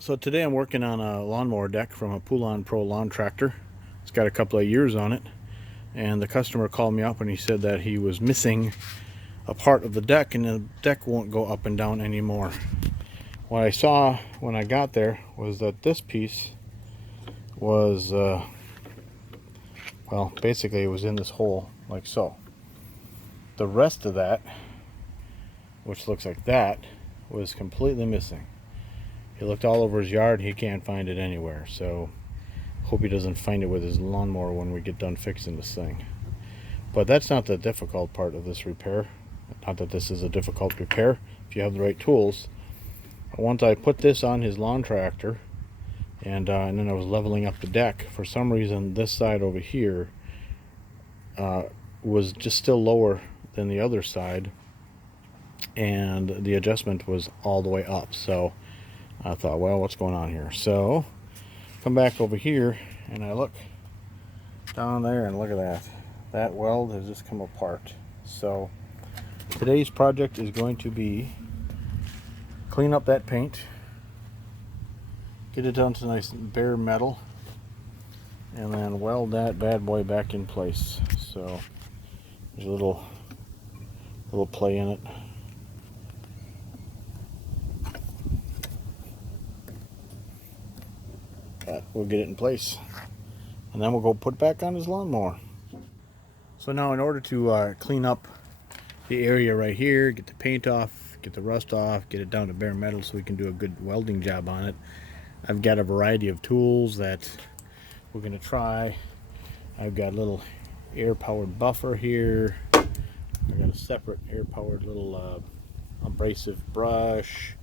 So today I'm working on a lawnmower deck from a Poulan Pro lawn tractor. It's got a couple of years on it, and the customer called me up and he said that he was missing a part of the deck and the deck won't go up and down anymore. What I saw when I got there was that this piece was, well, basically it was in this hole like so. The rest of that, which looks like that, was completely missing. He looked all over his yard, he can't find it anywhere, so hope he doesn't find it with his lawnmower when we get done fixing this thing. But that's not the difficult part of this repair. Not that this is a difficult repair if you have the right tools. Once I put this on his lawn tractor and then I was leveling up the deck, for some reason this side over here was just still lower than the other side, and the adjustment was all the way up. So I thought, well, what's going on here? So come back over here and I look down there and look at that. That weld has just come apart. So today's project is going to be clean up that paint, get it down to nice bare metal, and then weld that bad boy back in place. So there's a little play in it. But we'll get it in place, and then we'll go put it back on his lawnmower. So now in order to clean up the area right here, get the paint off, get the rust off, get it down to bare metal so we can do a good welding job on it, I've got a variety of tools that we're going to try. I've got a little air-powered buffer here. I've got a separate air-powered little abrasive brush.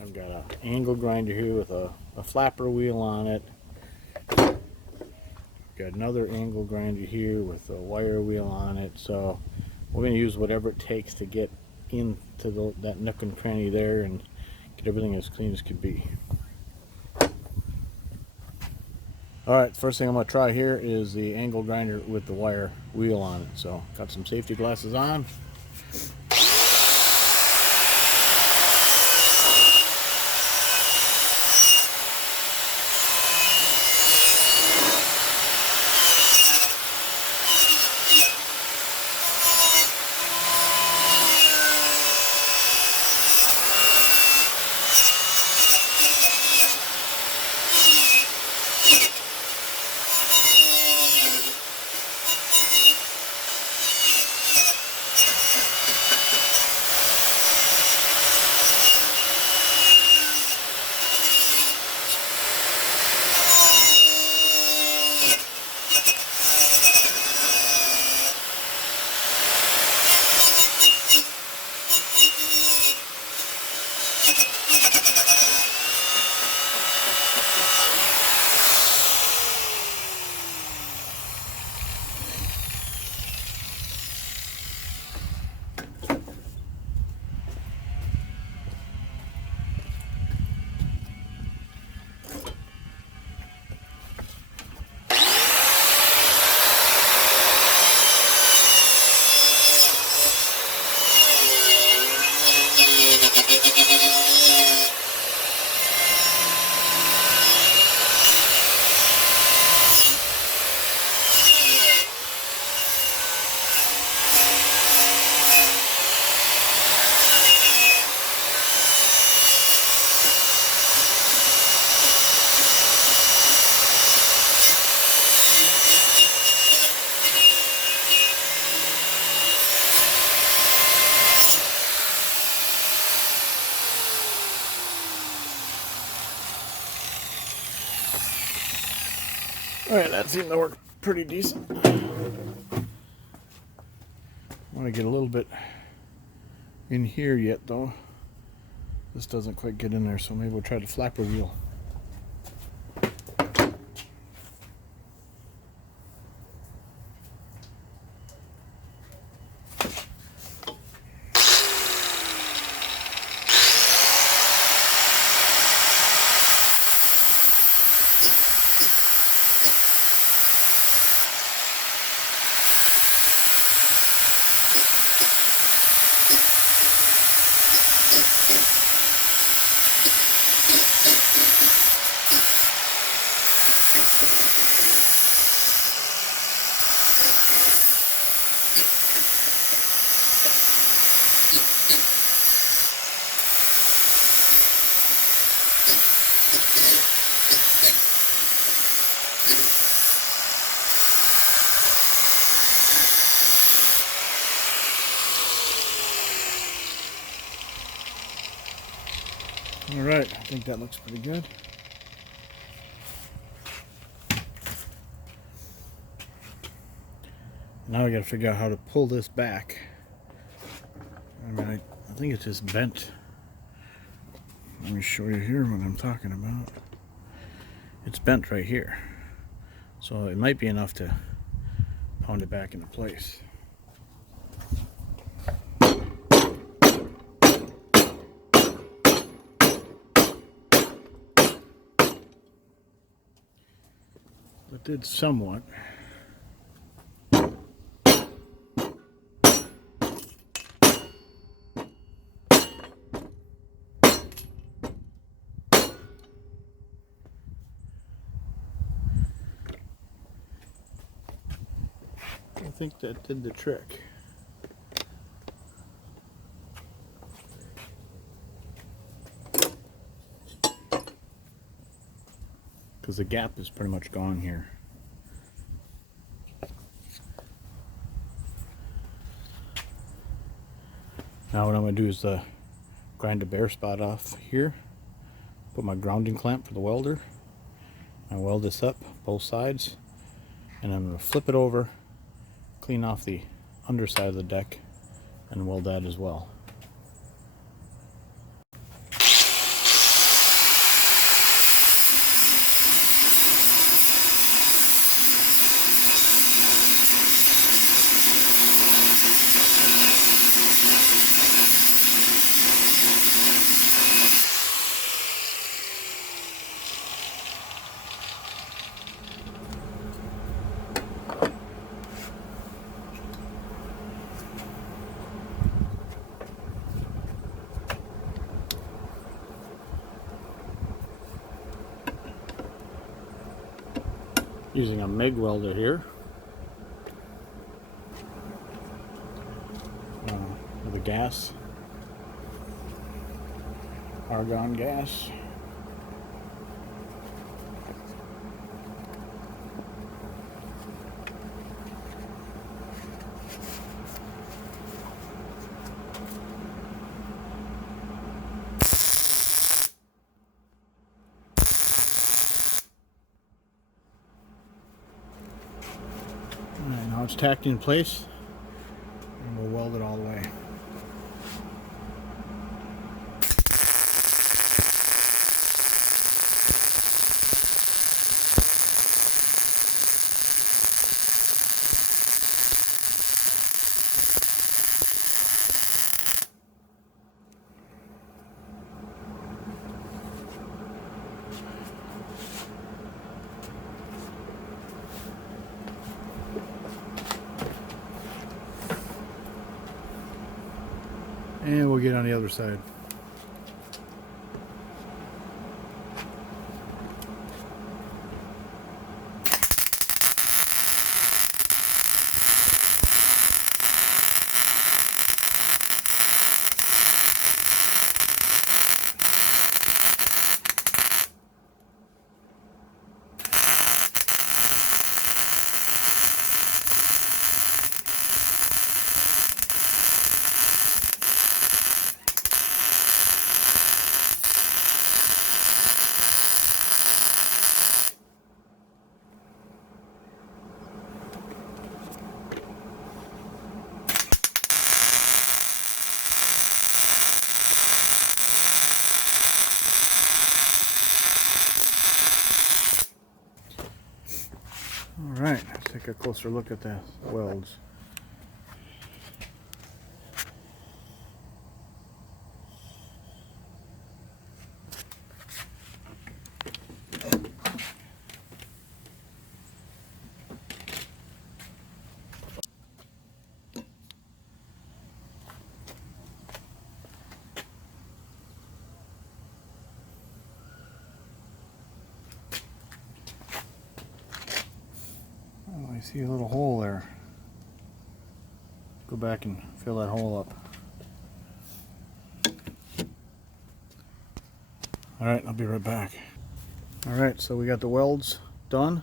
I've got an angle grinder here with a flapper wheel on it. Got another angle grinder here with a wire wheel on it. So we're going to use whatever it takes to get into that nook and cranny there and get everything as clean as could be. Alright, first thing I'm going to try here is the angle grinder with the wire wheel on it. So got some safety glasses on. Alright, that seemed to work pretty decent. I want to get a little bit in here yet though. This doesn't quite get in there, so maybe we'll try the flapper wheel. Alright, I think that looks pretty good. Now I gotta figure out how to pull this back. I mean, I think it's just bent. Let me show you here what I'm talking about. It's bent right here. So it might be enough to pound it back into place. It did somewhat. I think that did the trick. Because the gap is pretty much gone here. Now what I'm going to do is grind the bare spot off here. Put my grounding clamp for the welder. I weld this up both sides. And I'm going to flip it over, clean off the underside of the deck, and weld that as well. Using a MIG welder here with a gas, argon gas. Alright, now it's tacked in place, and we'll weld it all the way. And we'll get on the other side. Alright, let's take a closer look at the welds. I see a little hole there. Go back and fill that hole up. Alright, I'll be right back. Alright, so we got the welds done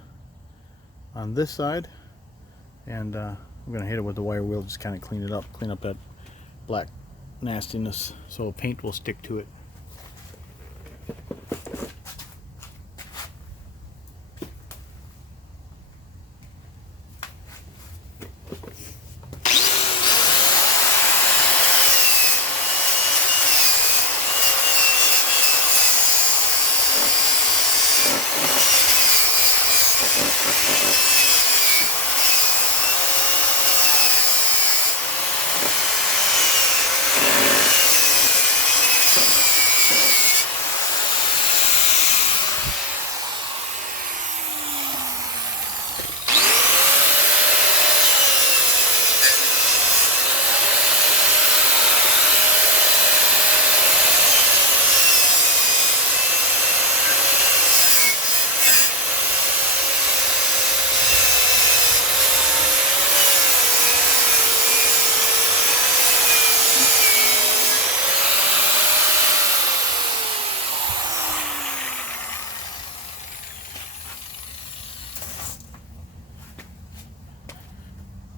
on this side, and I'm going to hit it with the wire wheel, just kind of clean it up, clean up that black nastiness so paint will stick to it.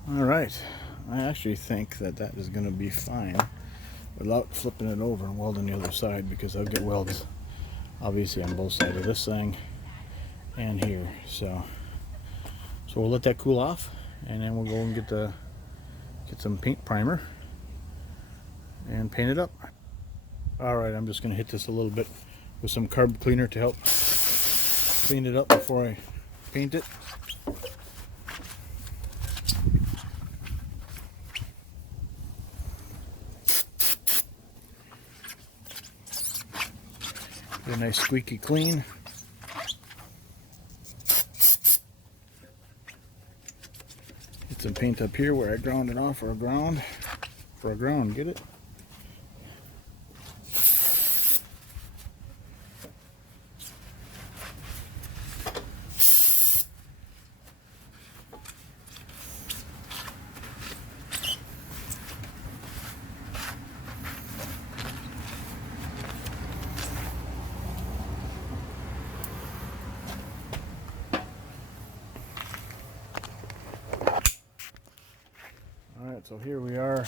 Alright, I actually think that that is going to be fine without flipping it over and welding the other side, because I'll get welds obviously on both sides of this thing and here. So we'll let that cool off, and then we'll go and get some paint primer and paint it up. Alright, I'm just going to hit this a little bit with some carb cleaner to help clean it up before I paint it. Get a nice squeaky clean. Get some paint up here where I ground it off for a ground. Get it? Alright, so here we are.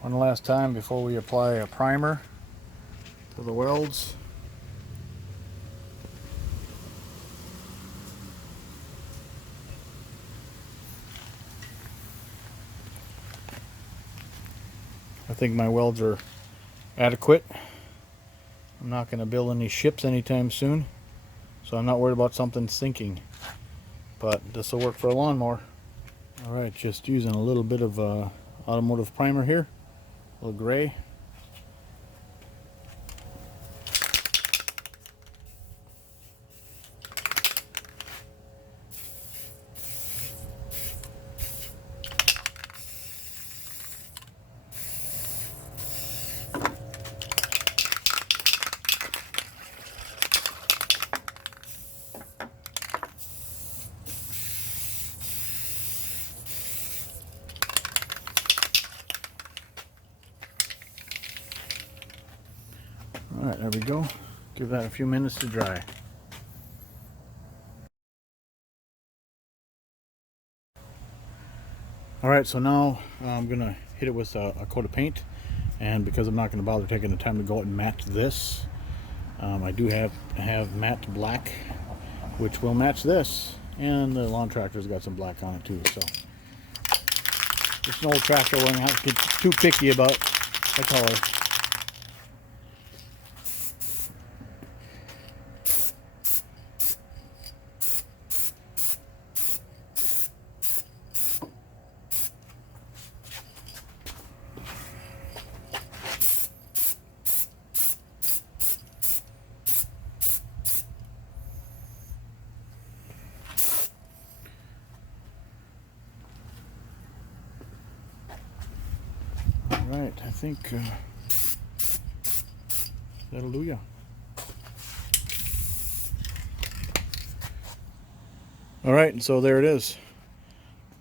One last time before we apply a primer to the welds. I think my welds are adequate. I'm not going to build any ships anytime soon, so I'm not worried about something sinking. But this will work for a lawnmower. Alright, just using a little bit of automotive primer here. A little gray. Alright, there we go. Give that a few minutes to dry. Alright, so now I'm going to hit it with a coat of paint. And because I'm not going to bother taking the time to go out and match this, I do have matte black, which will match this. And the lawn tractor's got some black on it too. So it's an old tractor. We're going to have to get too picky about the color. Alright, I think that'll do ya. Alright, and so there it is.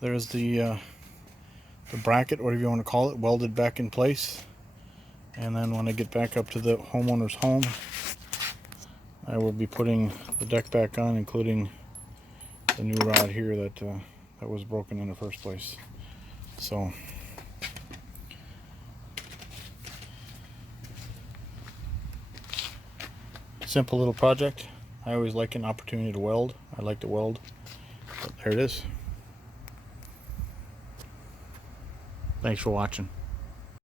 There's the bracket, whatever you want to call it, welded back in place. And then when I get back up to the homeowner's home, I will be putting the deck back on, including the new rod here that was broken in the first place. So Simple little project. I always like an opportunity to weld. I like to weld. But there it is. Thanks for watching.